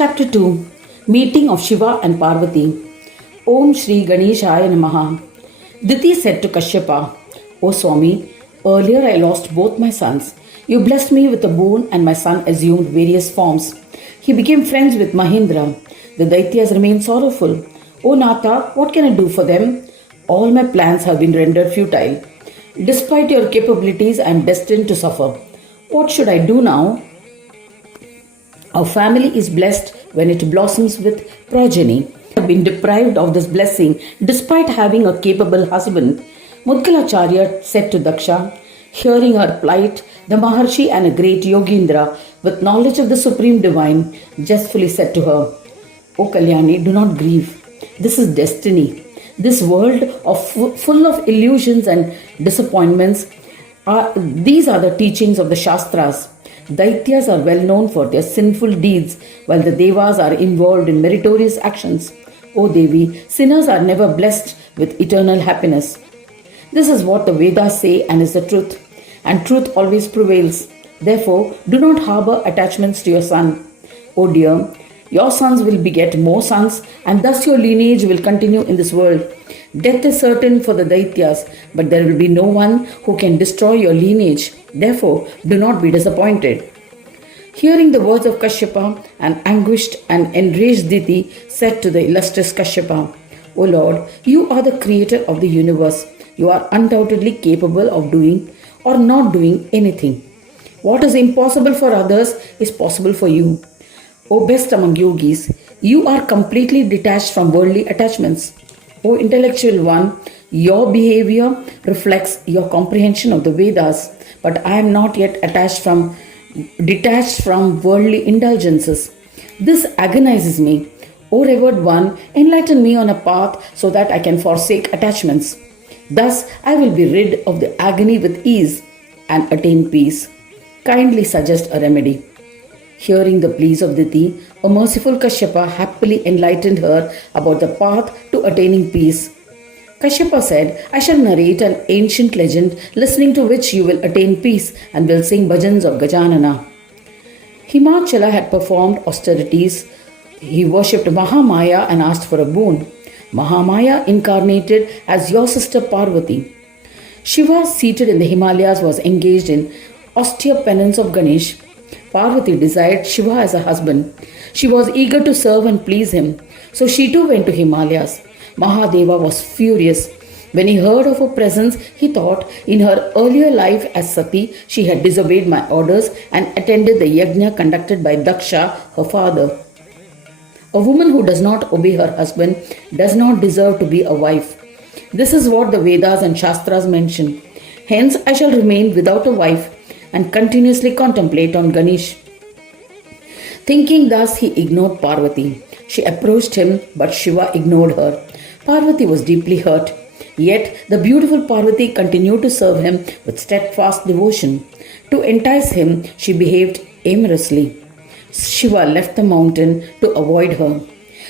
Chapter 2 Meeting of Shiva and Parvati. Om Shri Ganeshaya Namaha. Diti said to Kashyapa, O Swami, earlier I lost both my sons. You blessed me with a boon and my son assumed various forms. He became friends with Mahindra. The Daityas remain sorrowful. O Natha, what can I do for them? All my plans have been rendered futile. Despite your capabilities, I am destined to suffer. What should I do now? Our family is blessed when it blossoms with progeny. I have been deprived of this blessing despite having a capable husband. Mudgalacharya said to Daksha, hearing her plight, the Maharshi and a great Yogindra with knowledge of the Supreme Divine jestfully said to her, O Kalyani, do not grieve. This is destiny. This world full of illusions and disappointments, these are the teachings of the Shastras. Daityas are well known for their sinful deeds, while the Devas are involved in meritorious actions. O Devi, sinners are never blessed with eternal happiness. This is what the Vedas say and is the truth, and truth always prevails. Therefore, do not harbor attachments to your son. O dear, your sons will beget more sons, and thus your lineage will continue in this world. Death is certain for the Daityas, but there will be no one who can destroy your lineage. Therefore, do not be disappointed. Hearing the words of Kashyapa, an anguished and enraged Diti said to the illustrious Kashyapa, O Lord, you are the creator of the universe. You are undoubtedly capable of doing or not doing anything. What is impossible for others is possible for you. O best among yogis, you are completely detached from worldly attachments. O intellectual one, your behavior reflects your comprehension of the Vedas, but I am not yet detached from worldly indulgences. This agonizes me. O revered one, enlighten me on a path so that I can forsake attachments. Thus I will be rid of the agony with ease and attain peace. Kindly suggest a remedy. Hearing the pleas of Diti, a merciful Kashyapa happily enlightened her about the path to attaining peace. Kashyapa said, I shall narrate an ancient legend, listening to which you will attain peace and will sing bhajans of Gajanana. Himachala had performed austerities. He worshipped Mahamaya and asked for a boon. Mahamaya incarnated as your sister Parvati. Shiva, seated in the Himalayas, was engaged in austere penance of Ganesh. Parvati desired Shiva as a husband. She was eager to serve and please him, so she too went to Himalayas. Mahadeva was furious. When he heard of her presence, he thought in her earlier life as Sati, she had disobeyed my orders and attended the yajna conducted by Daksha, her father. A woman who does not obey her husband does not deserve to be a wife. This is what the Vedas and Shastras mention. Hence, I shall remain without a wife and continuously contemplate on Ganesh. Thinking thus, he ignored Parvati. She approached him, but Shiva ignored her. Parvati was deeply hurt. Yet, the beautiful Parvati continued to serve him with steadfast devotion. To entice him, she behaved amorously. Shiva left the mountain to avoid her.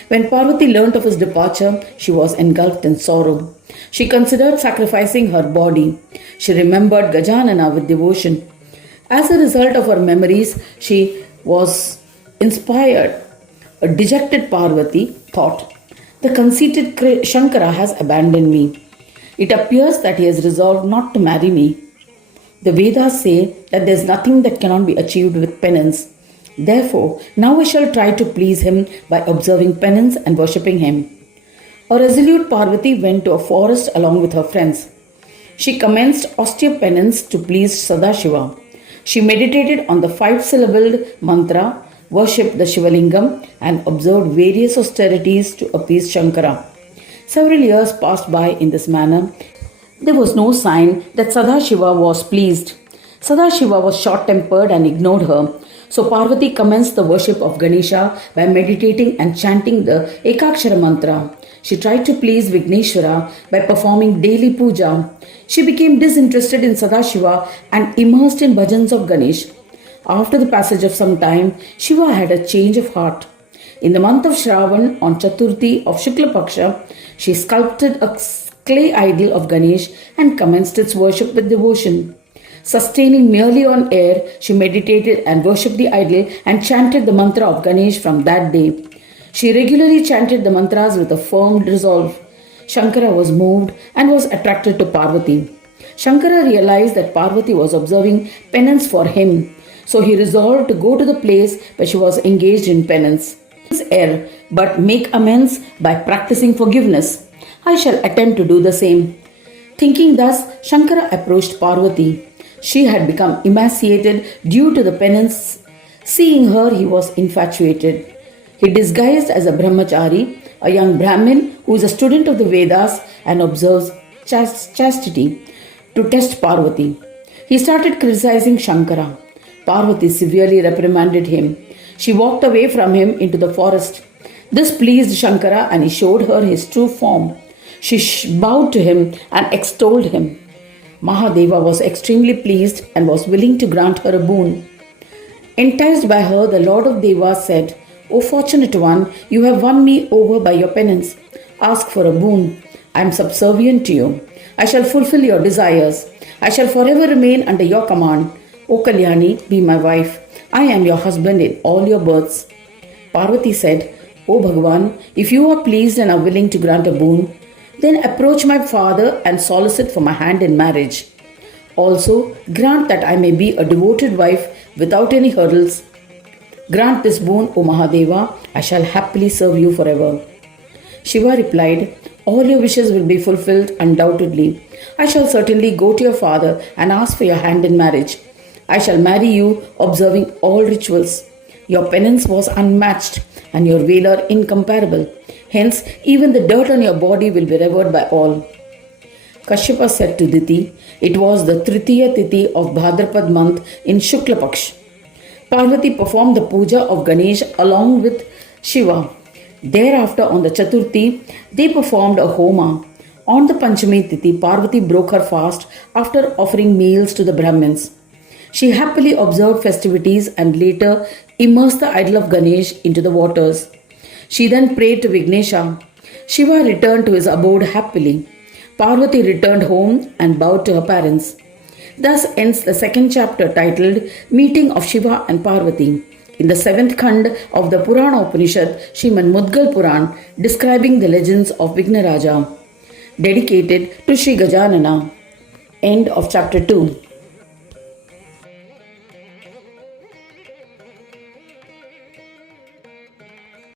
When Parvati learnt of his departure, she was engulfed in sorrow. She considered sacrificing her body. She remembered Gajanana with devotion. As a result of her memories, she was inspired. A dejected Parvati thought, the conceited Shankara has abandoned me. It appears that he has resolved not to marry me. The Vedas say that there is nothing that cannot be achieved with penance. Therefore, now I shall try to please him by observing penance and worshipping him. A resolute Parvati went to a forest along with her friends. She commenced austere penance to please Sadashiva. She meditated on the 5-syllabled mantra, worshipped the Shivalingam, and observed various austerities to appease Shankara. Several years passed by in this manner. There was no sign that Sadashiva was pleased. Sadashiva was short-tempered and ignored her. So Parvati commenced the worship of Ganesha by meditating and chanting the Ekakshara mantra. She tried to please Vigneshwara by performing daily puja. She became disinterested in Sadashiva and immersed in bhajans of Ganesh. After the passage of some time, Shiva had a change of heart. In the month of Shravan, on Chaturthi of Shukla Paksha, she sculpted a clay idol of Ganesh and commenced its worship with devotion. Sustaining merely on air, she meditated and worshipped the idol and chanted the mantra of Ganesh from that day. She regularly chanted the mantras with a firm resolve. Shankara was moved and was attracted to Parvati. Shankara realized that Parvati was observing penance for him, so he resolved to go to the place where she was engaged in penance. Err, but make amends by practicing forgiveness. I shall attempt to do the same. Thinking thus, Shankara approached Parvati. She had become emaciated due to the penance. Seeing her, he was infatuated. He disguised as a brahmachari, a young Brahmin who is a student of the Vedas and observes chastity, to test Parvati. He started criticizing Shankara. Parvati severely reprimanded him. She walked away from him into the forest. This pleased Shankara and he showed her his true form. She bowed to him and extolled him. Mahadeva was extremely pleased and was willing to grant her a boon. Enticed by her, the Lord of Devas said, "O fortunate one, you have won me over by your penance. Ask for a boon. I am subservient to you. I shall fulfill your desires. I shall forever remain under your command. O Kalyani, be my wife. I am your husband in all your births." Parvati said, "O Bhagavan, if you are pleased and are willing to grant a boon, then approach my father and solicit for my hand in marriage. Also, grant that I may be a devoted wife without any hurdles. Grant this boon, O Mahadeva, I shall happily serve you forever." Shiva replied, "All your wishes will be fulfilled undoubtedly. I shall certainly go to your father and ask for your hand in marriage. I shall marry you observing all rituals. Your penance was unmatched and your valor incomparable. Hence, even the dirt on your body will be revered by all." Kashyapa said to Diti, "It was the Tritiya Tithi of Bhadrapad month in Shukla Paksh. Parvati performed the puja of Ganesh along with Shiva. Thereafter, on the Chaturthi, they performed a homa. On the Panchami Tithi, Parvati broke her fast after offering meals to the Brahmins. She happily observed festivities and later immersed the idol of Ganesh into the waters. She then prayed to Ganesha. Shiva returned to his abode happily. Parvati returned home and bowed to her parents. Thus ends the second chapter titled Meeting of Shiva and Parvati in the seventh Khand of the Purana Upanishad Shiva and Mudgal Puran, describing the legends of Vignaraja, dedicated to Sri Gajanana. End of chapter 2.